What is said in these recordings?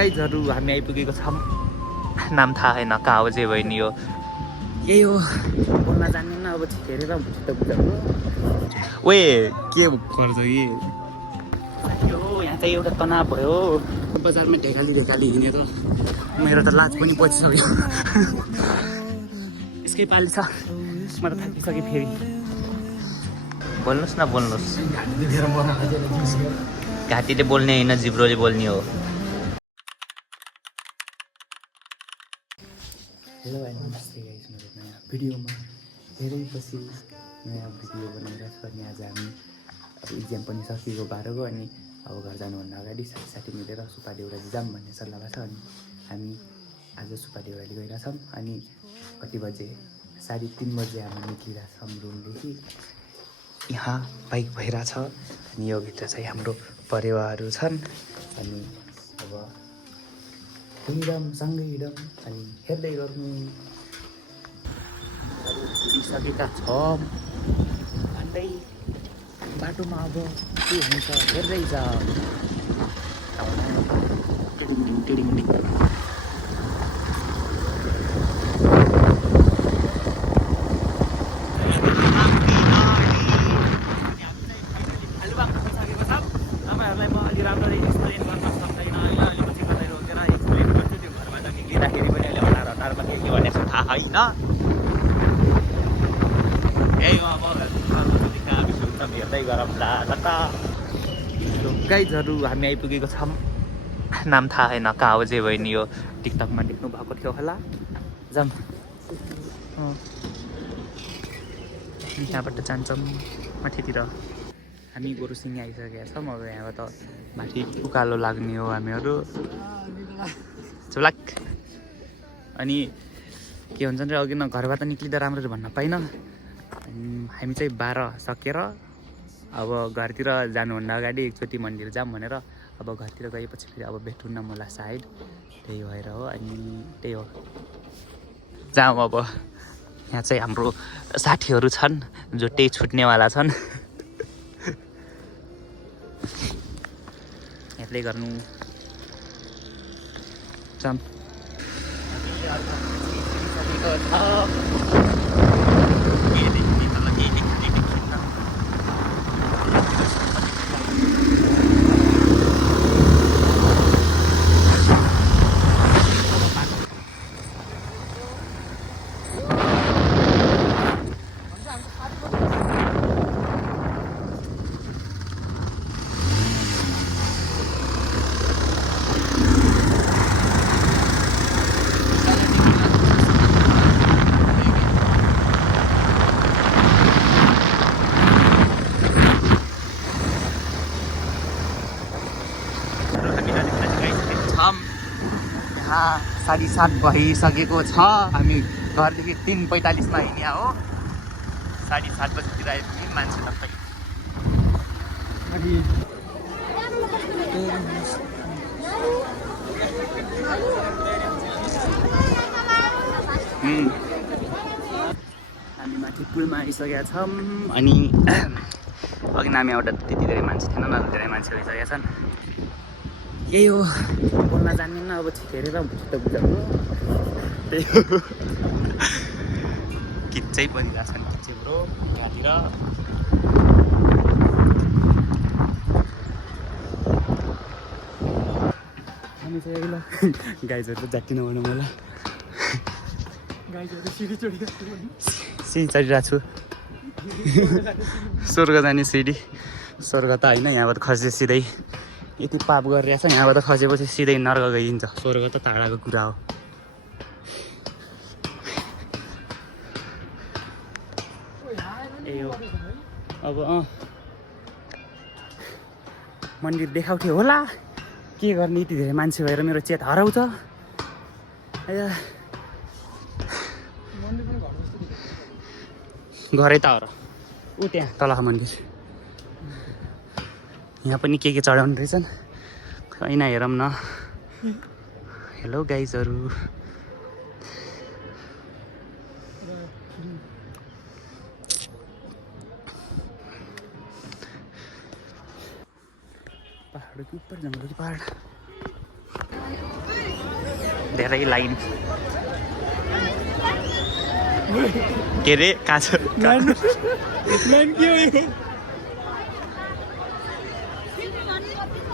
गाइजहरु हामी आइपुगेको छौं। नाम थाहा छैन कहाँ हो जे भयो नि यो यही हो बोल्न जान्दैन अब हेरेर भुत्त बुझाको ओए के गर्छ कि यो यहाँ चाहिँ एउटा तनाव भयो बजारमा ढेकाली हिँडेर मेरो त लाज पनि पचिसक्यो यसकै पाली छ म त थाकिसकेँ फेरि बोल्नुस् न बोल्नुस् घाँटीले बोल्ने होइन जिब्रोले बोल्ने हो। हेलो एन्ड नमस्ते गाइस मेरो नयाँ भिडियोमा धेरै पछि नयाँ भिडियो बनाइरहेको छु अनि आज हामी अब इक्जाम पनि सकिएको 12को अनि अब घर जानुभन्दा अगाडि साथी मिलेर सुपा देउरा जाम भन्ने सल्लाह भएको छ अनि हामी आज सुपा देउराली गइरहेछौँ अनि कति बजे 3:30 बजे हामी निक्लिरहेछौँ रुमदेखि यहाँ बाइक भइरहेछ अनि यो भित्र चाहिँ हाम्रो परिवारहरू छन् अनि अब हिँडौँ सँगै हिँडौँ अनि हेर्दै गर्नु पुगिसकेका छौँ भन्दै बाटोमा अब के हुन्छ हेर्दै जाऊ गाइजहरु हामी आइपुगेको छौं। नाम थाहा छैन कहाँ हो जे भयो नि यो टिकटकमा देख्नु भएको थियो होला जाम यहाँबाट जान्छौँ माथितिर हामी गोरुसिङ आइसकेका छौँ। अब यहाँबाट माथि उकालो लाग्ने हो हामीहरू चुलाक अनि के हुन्छ भने अघि न घरबाट निक्लिँदा राम्रो भन्न पाइनँ हामी चाहिँ 12 सकेर अब घरतिर जानुभन्दा अगाडि एकचोटि मन्दिर जाऊँ भनेर अब घरतिर गएपछि फेरि अब भेटौँ न मलाई सायद त्यही भएर हो अनि त्यही हो जाऊँ अब यहाँ चाहिँ हाम्रो साथीहरू छन् जो त्यही छुट्नेवाला छन् हेर्दै गर्नु जाऊँ यहाँ 7:30 भइसकेको छ। हामी घरदेखि 3:45 हिँड्या हो 7:30 बजीतिर आइपुग्यौँ मान्छे टक्कै हामी माथि पुलमा आइसकेका छौँ अनि अघि नामी एउटा त्यति धेरै मान्छे थिएन न धेरै मान्छे आइसकेका छन्। यही हो बोल्न जान्दैन अब हेरेर भुत्त बुझाको त्यही हो खिच्चै परिरहेको छ नि खिच्चै ब्रो यहाँतिर हामी चाहिँ ल गाइजहरू जाति नभनौँ होला सिडी चढिरहेको छु स्वर्ग जाने सिडी स्वर्ग त होइन यहाँबाट खसे सिधै यति पाप गरिरहेछ यहाँबाट खसेपछि सिधै नर्क गइदिन्छ स्वर्ग त टाढाको कुरा हो। ए हो अब मन्दिर देखाउँथ्यो होला के गर्ने यति धेरै मान्छे भएर मेरो चेत हराउँछ घरै त हो र ऊ त्यहाँ तलको मन्दिर यहाँ पनि के चढाउने रहेछन् होइन हेरौँ न। हेलो गाइजहरू पहाडों के ऊपर जंगलों की पहाड़ धेरै लाइन के अरे कहाँ छ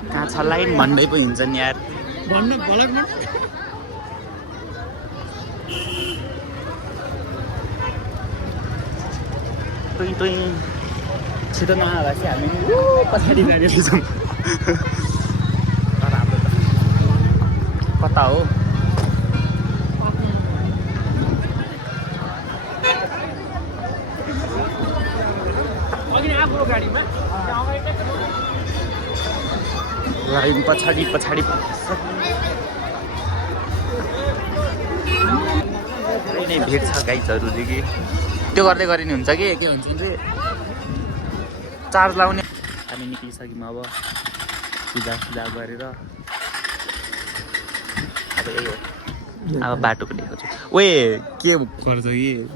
कहाँ छ लाइन भन्दै पो हिँड्छ नि यार भन्न भलकमा टुई टुई छिटो नआएको चाहिँ हामी पछाडि जानेछौँ तर हाम्रो त कता हो लाइन पछाडि पछाडि धेरै नै भिड छ गाइजहरूदेखि त्यो गर्दै गरिने हुन्छ कि के हुन्छ भने चार्ज लाउने हामी निक्लिसक्यौँ अब सिधा सिधा गरेर अब यही हो अब बाटोको देखाउँछु ओए के गर्छ कि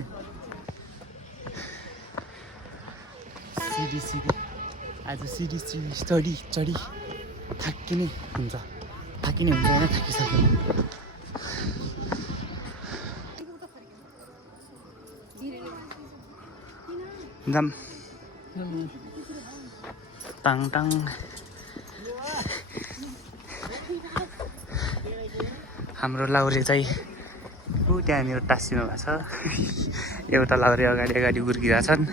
सिडी सिडी आज सिडी सिडी चढी थाकिने हुन्छ होइन थाकिसक्यो जाम टाङ टाङ हाम्रो लाउरे चाहिँ ऊ त्यहाँनिर टाँसिनु भएको छ एउटा लाउरे अगाडि गुर्किरहेछन्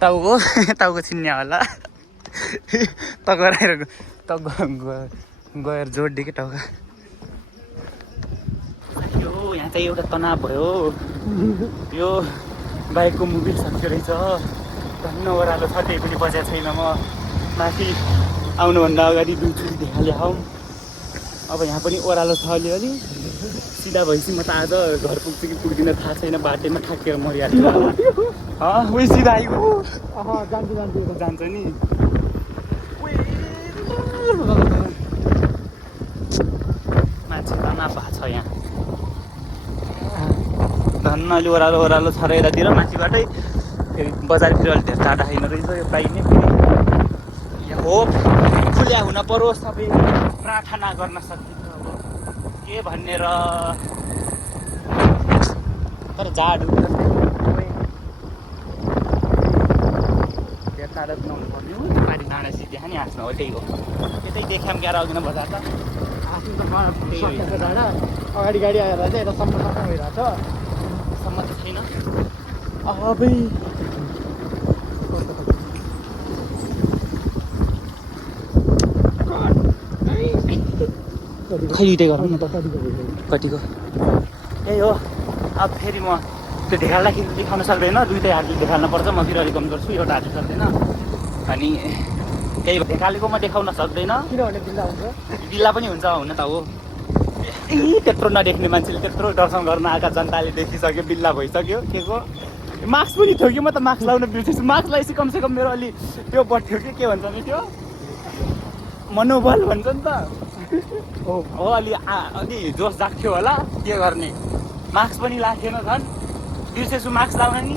टाउको चिन्ने होला त गएर गएर जोड्दै कि टाउको यहाँ चाहिँ एउटा तनाव भयो यो बाइकको मुभिल सक्यो रहेछ धन्न ओह्रालो छ त्यही पनि बजाएको छैन म माथि आउनुभन्दा अगाडि दुईचोटि देखाले आउँ अब यहाँ पनि ओह्रालो छ अलिअलि सिधा भएपछि म त आज घर पुग्छु कि पुग्दिनँ थाहा छैन बाटैमा ठाकेर मरिहाल्छु उयो सिधा आइगयो जान्छ नि मान्छे तनाव भएको छ यहाँ धन्न अलि ओह्रालो छ र यतातिर माथिबाटै फेरि बजार फेरि अलिक धेरै टाढा होइन रहेछ यो बाइक नै फेरि हो खुल्या हुन परोस् सबै प्रार्थना गर्न सकिन्छ अब के भन्ने र तर जाडो धेरै टाढा बनाउनु पर्ने हो पारि डाँडा सिधै नि हाँस्न हो त्यही हो यतै देखाम क्यार आउँदैन बजार त अगाडि गाडी आएर चाहिँ यता सम्म भइरहेको छ सम्म त छैन अबै खै दुइटै गरौँ न त कतिको यही हो अब फेरि म त्यो ढेकाल्दाखेरि देखाउन सक्दैन दुइटै हातले देखाल्न पर्छ म फेरि अलिक कम गर्छु एउटा हातले सक्दैन अनि त्यही ढेकालेको म देखाउन सक्दैन किनभने बिल्ला हुन्छ बिल्ला पनि हुन्छ हुन त हो त्यत्रो नदेख्ने मान्छेले त्यत्रो दर्शन गर्न आएका जनताले देखिसक्यो बिल्ला भइसक्यो के को मास्क पनि थियो कि म त मास्क लाउन बिर्सेछु मास्क लगाएपछि कमसेकम मेरो अलि त्यो बढ्थ्यो कि के भन्छ नि त्यो मनोबल भन्छ नि त हो अलि जोस जाग्थ्यो होला के गर्ने मास्क पनि लाग्थेन झन् बिर्सेछु मास्क लाउन नि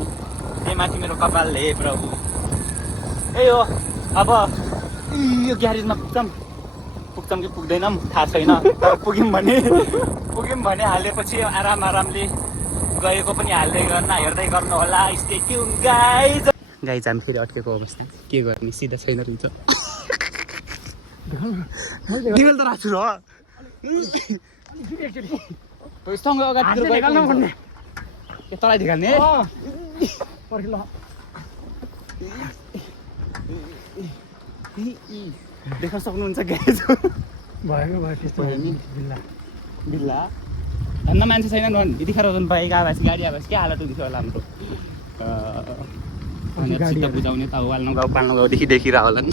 त्यही माथि मेरो कपाल हे प्रभु यही हो अब यो ग्यारेजमा पुग्छौँ कि पुग्दैनौँ थाहा छैन तर पुग्यौँ भने हालेपछि आरामले गएको पनि हाल्दै हेर्दै गर्नु होला स्टे ट्युन गाइज हामी फेरि अड्केको अवस्था के गर्ने सिधा छैन रहेछ निगल त राख्छु र सँगै अगाडि तँलाई देखाल्ने देख्न सक्नुहुन्छ गाइज भएको बिल्ला धन्न मान्छे छैन यतिखेर बाइक आवाज गाडी आवाज के हालत हुन्छ होला हाम्रो छिटो बुझाउने त वाल्नु गाउँ पाल्नु गाउँदेखि देखिरह होला नि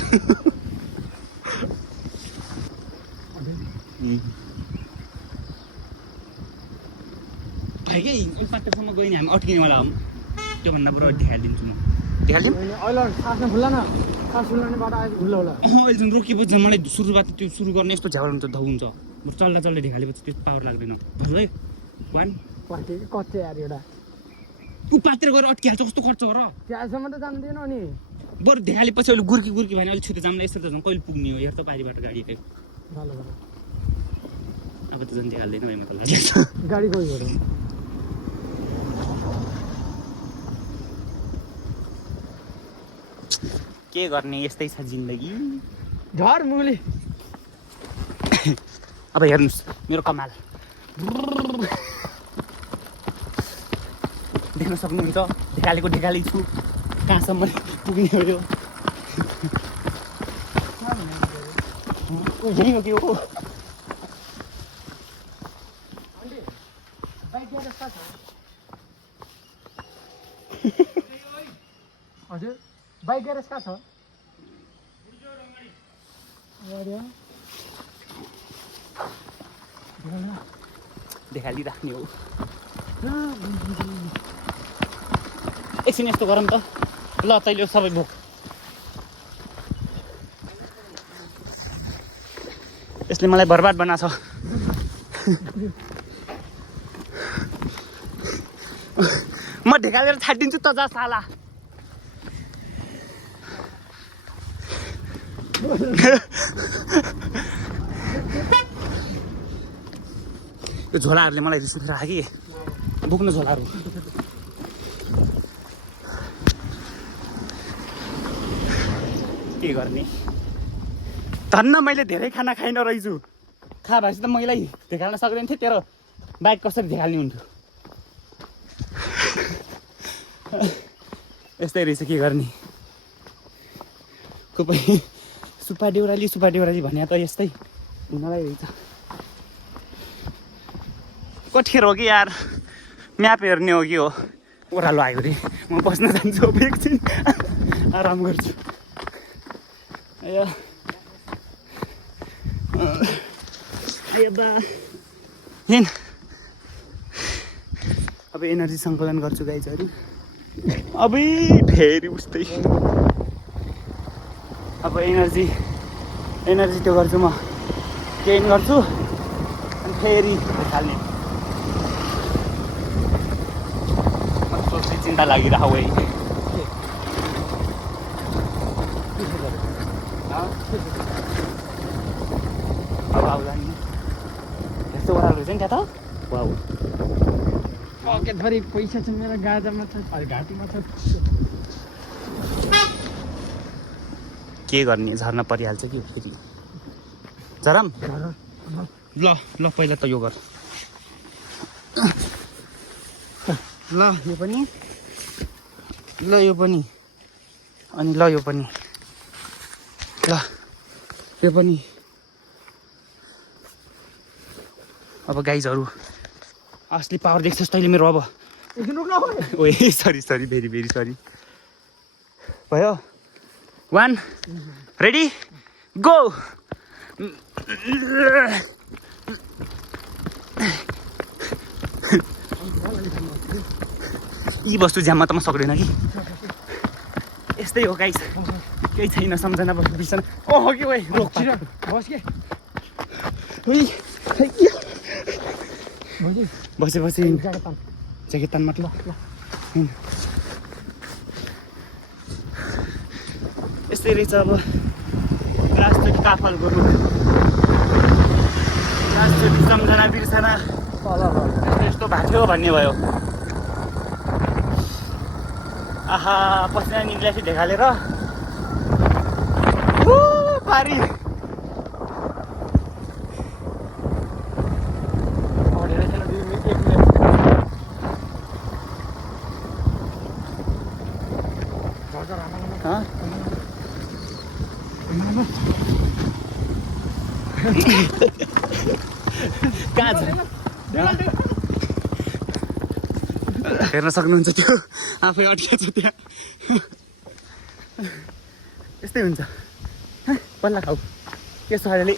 भाइकै पात्रसम्म गयो नि हामी अट्किनेवाला हौँ त्योभन्दा बरु देखाइदिन्छु म देखाइदिउँ अहिले जुन रोकिएपछि मलाई सुरुवात त्यो सुरु गर्ने यस्तो झ्याउ हुन्छ धौ हुन्छ चल्दा ढेकालेपछि त्यो पावर लाग्दैन है वान कति यार एउटा ऊ पात्र गएर अट्किहाल्छ कस्तो गर्छ र त्यहाँसम्म त जान्दैन अनि बरु देखाले पछि अहिले गुर्की गुर्की भने अलिक छिटो जाऊँ न यस्तो त कहिले पुग्ने हो हेर त पारिबाट गाडी चाहिँ अब त झन् देखाल्दैन भाइ म त लाग्छ गाडी गयो के गर्ने यस्तै छ जिन्दगी झर मुली अब हेर्नुहोस् मेरो कमाल देख्न सक्नुहुन्छ ढेकाली छु कहाँसम्म पुग्ने हो यो यही हो कि हो हजुर बाइक ग्यारेज कहाँ छ देखाली राख्ने हो एकछिन यस्तो गरौँ त ल तैँले सबै बोक यसले मलाई बर्बाद बनाछ म ढेकालेर छाडिदिन्छु त जा साला यो झोलाहरूले मलाई रिस उठेर कि बोक्नु झोलाहरू के गर्ने धन्न मैले धेरै खाना खाइन रहेछु खा भएपछि त मैलाई देखाल्न सक्दैन थिएँ तेरो बाइक कसरी देखाल्ने हुन्थ्यो यस्तै रहेछ के गर्ने कोही सुपा देउराली भने त यस्तै हुनलाई रहेछ कठिर हो कि यार म्याप हेर्ने हो कि हो ओह्रालो आयो रे म बस्न जान्छु एकछिन आराम गर्छु अब एनर्जी सङ्कलन गर्छु गाइजहरू अब फेरि उस्तै अब एनर्जी त्यो गर्छु म गेन गर्छु अनि फेरि थाल्ने सोच्ने चिन्ता लागिरहेको है अब आउँदा नि यस्तो ओह्रालो रहेछ नि त्यहाँ त वाउ पकेटभरि पैसा छ मेरो गाजामा छ घाँटीमा छ के गर्ने झर्न परिहाल्छ कि फेरि झरम ल पहिला त यो गर ल यो पनि अनि ल यो पनि अब गाइजहरू असली पावर देख्छस् तैँले मेरो अब ओए सरी भेरी सरी भयो 1 रेडी गो यी वस्तु ज्याममा त म सक्दैन कि यस्तै हो गाइस केही छैन सम्झना बिर्सन ओहो कि ओए बसे ज्याकेट तान मतलब यस्तै रहेछ अब राजचोटी काफल गर्नु राजचोटी सम्झना बिर्सना यस्तो भएको थियो भन्ने भयो आहा पसिना निक्लेपछि ढेकालेर पारी कहाँ छ हेर्न सक्नुहुन्छ त्यो आफै अड्किएको छ त्यहाँ यस्तै हुन्छ पल्ला खाऊ यस्तो खाले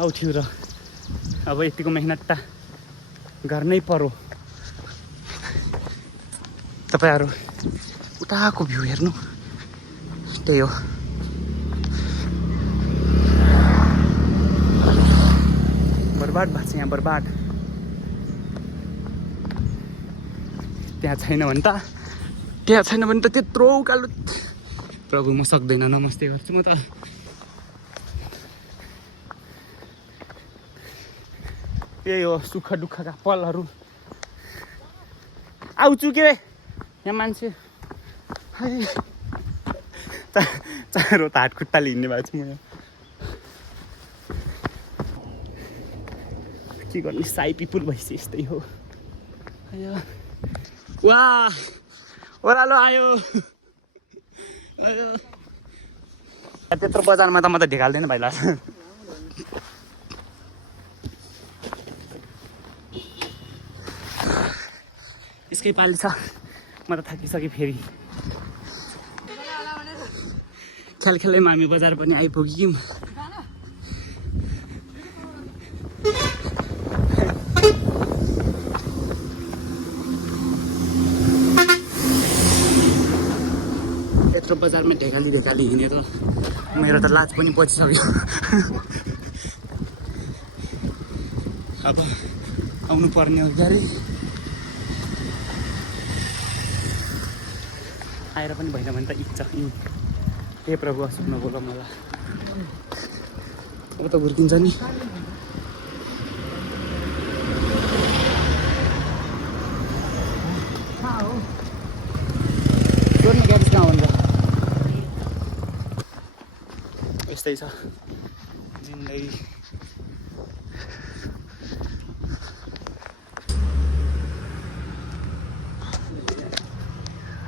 आउँथ्यो र अब यतिको मेहनत त गर्नै पर्यो तपाईँहरू उताको भ्यू हेर्नु त्यही हो बर्बाद भएको छ यहाँ बर्बाद त्यहाँ छैन भने त त्यहाँ छैन भने त त्यत्रो उकालो प्रभु म सक्दैन नमस्ते गर्छु म त यही हो सुख दुःखका पलहरू आउँछु के यहाँ मान्छे चारो त हात खुट्टाले हिँड्ने भएको छु म यहाँ के गर्ने साई पिपुल भएपछि यस्तै हो वाह ओह्रालो आयो त्यत्रो बजारमा त म त ढेकाल्दैन भाइ लाग्छ यसकै पाली छ म त थाकिसकेँ फेरि खेलखेलैमा हामी बजार पनि आइपुग्यौँ यत्रो बजारमा ढेकाली हिँडेर मेरो त लाज पनि पचिसक्यो अब आउनु पर्ने हो गाडी आएर पनि भएन भने त इच्छा हे प्रभु अशुभ नबोल मलाई अब त घुर्किन्छ नि सोध्ने ग्यारेज कहाँ हुन्छ यस्तै छ जिन्दगी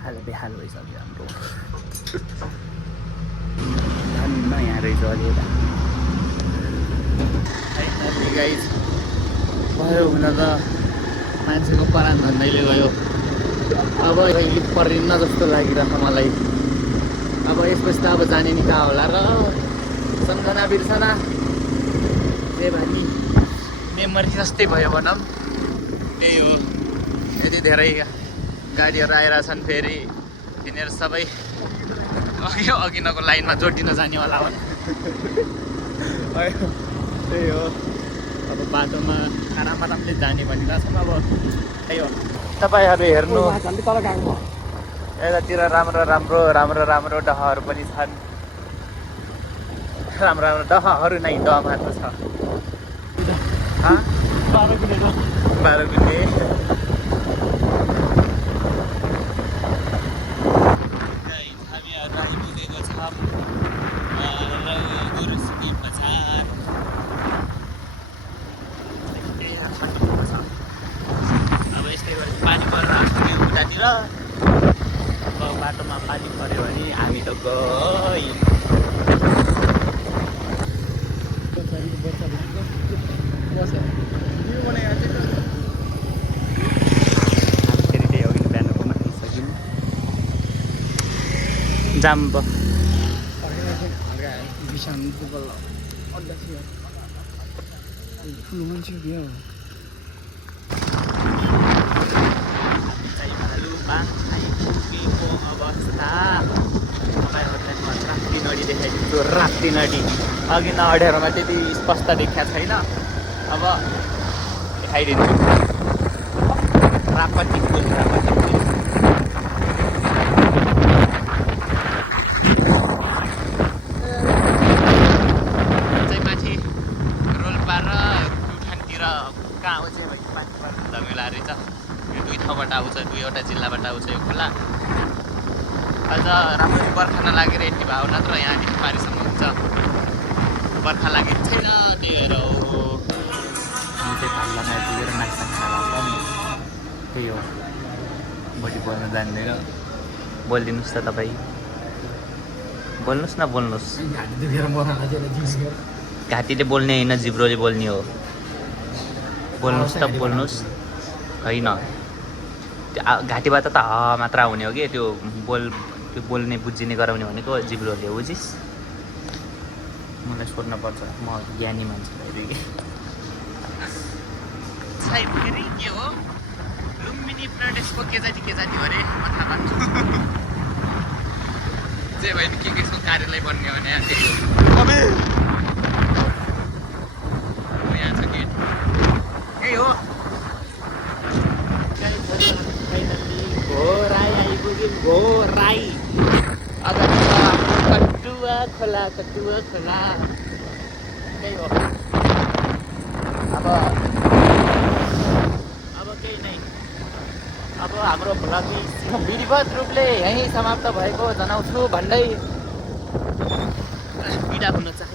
हाल बेहाल भइसक्यो हाम्रो धन्न यहाँ रहेछ अहिले यता गाइज भयो हुन त मान्छेको परान धन्दैले गयो अब परिन्न जस्तो लागिरहेछ मलाई अब यसपछि त अब जाने नि कहाँ होला र सम्झना बिर्सना त्यही भाइ मेमोरी जस्तै भयो भनौँ त्यही हो यति धेरै गाडीहरू आइरहेछन् फेरि तिनीहरू सबै अघिनको लाइनमा जोडिन जाने होला त्यही हो अब बाटोमा आरामले जाने भनिरहेछौँ अब त्यही हो तपाईँहरू हेर्नु यतातिर राम्रो डहहरू पनि छन् राम्रो डहहरू नै डह मात्र छ 12 गुणे अब बाटोमा पानी पऱ्यो भने हामी त गयौँ फेरि त्यही हो कि बिहानको मानिसक्यौँ जाम अवस्था राप्ती नदी देखाइदिन्छु राप्ती नदी अघि नअडेरमा त्यति स्पष्ट देखिया छैन अब देखाइदिन्छु रापती पुल चाहिँ माथि रोल्पा र प्युठानतिर कहाँ आउँछ पानी पर्ने धमेला रहेछ यो दुई ठाउँबाट आउँछ दुईवटा जिल्लाबाट आउँछ यो खोला अझ राम्ररी बर्खा नलागेर यति भाउ नत्र यहाँदेखि पारिसम्म हुन्छ बर्खा लागेको छैन त्यही भएर हो चाहिँ भाल्ला पुगेर नाच्न त्यही हो भोलि बोल्न जान्दैन बोलिदिनुहोस् त तपाईँ बोल्नुहोस् न बोल्नुहोस् घाँटीले बोल्ने होइन जिब्रोले बोल्ने हो बोल्नुहोस् त बोल्नुहोस् होइन त्यो घाँटीबाट त मात्र हुने हो कि त्यो बोल्ने बुझिने गराउने भनेको जिब्रोले हो बुझिस् मलाई छोड्न पर्छ म ज्ञानी मान्छे भइदिएँ फेरि के हो लुम्बिनी प्रदेशको के जाति हो अरे म थाहा पान्छु जे भयो नि के केको कार्यालय बन्ने हो भने त्यही हो यहाँ छ गेट यही हो घोर आइपुग्यो पुग्यौँ घोराई अगाडि छ हाम्रो कटुवा खोला त्यही हो अब केही नै अब हाम्रो भ्लगिङ विधिवत रूपले यहीँ समाप्त भएको जनाउँछु भन्दै बिदा हुन चाहन्छु